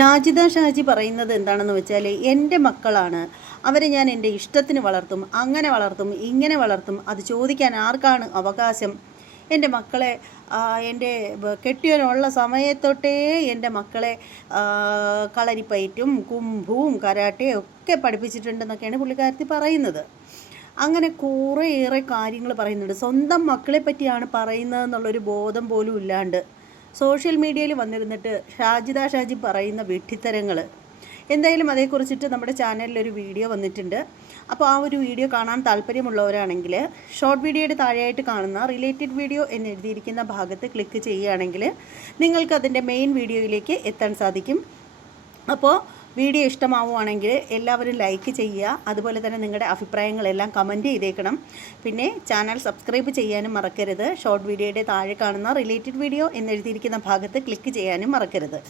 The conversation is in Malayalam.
ഷാജി പറയുന്നത് എന്താണെന്ന് വെച്ചാൽ, എൻ്റെ മക്കളാണ്, അവരെ ഞാൻ എൻ്റെ ഇഷ്ടത്തിന് വളർത്തും, അങ്ങനെ വളർത്തും, ഇങ്ങനെ വളർത്തും, അത് ചോദിക്കാൻ ആർക്കാണ് അവകാശം? എൻ്റെ മക്കളെ എൻ്റെ കെട്ടിയവനുള്ള സമയത്തൊട്ടേ എൻ്റെ മക്കളെ കളരിപ്പയറ്റും കുംഭുവും കരാട്ടയും ഒക്കെ പഠിപ്പിച്ചിട്ടുണ്ടെന്നൊക്കെയാണ് പുള്ളിക്കാരത്തി പറയുന്നത്. അങ്ങനെ കുറേയേറെ കാര്യങ്ങൾ പറയുന്നുണ്ട്. സ്വന്തം മക്കളെ പറ്റിയാണ് പറയുന്നതെന്നുള്ളൊരു ബോധം പോലും ഇല്ലാണ്ട് സോഷ്യൽ മീഡിയയിൽ വന്നിരുന്നിട്ട് ഷാജി പറയുന്ന വിഡ്ഢിത്തരങ്ങൾ. എന്തായാലും അതേക്കുറിച്ചിട്ട് നമ്മുടെ ചാനലിലൊരു വീഡിയോ വന്നിട്ടുണ്ട്. അപ്പോൾ ആ ഒരു വീഡിയോ കാണാൻ താല്പര്യമുള്ളവരാണെങ്കിൽ ഷോർട്ട് വീഡിയോയുടെ താഴെയായിട്ട് കാണുന്ന റിലേറ്റഡ് വീഡിയോ എന്നെഴുതിയിരിക്കുന്ന ഭാഗത്ത് ക്ലിക്ക് ചെയ്യുകയാണെങ്കിൽ നിങ്ങൾക്ക് അതിൻ്റെ മെയിൻ വീഡിയോയിലേക്ക് എത്താൻ സാധിക്കും. അപ്പോൾ വീഡിയോ ഇഷ്ടമാവുകയാണെങ്കിൽ എല്ലാവരും ലൈക്ക് ചെയ്യുക. അതുപോലെ തന്നെ നിങ്ങളുടെ അഭിപ്രായങ്ങളെല്ലാം കമൻറ്റ് ചെയ്തേക്കണം. പിന്നെ ചാനൽ സബ്സ്ക്രൈബ് ചെയ്യാനും മറക്കരുത്. ഷോർട്ട് വീഡിയോയുടെ താഴെ കാണുന്ന റിലേറ്റഡ് വീഡിയോ എന്നെഴുതിയിരിക്കുന്ന ഭാഗത്ത് ക്ലിക്ക് ചെയ്യാനും മറക്കരുത്.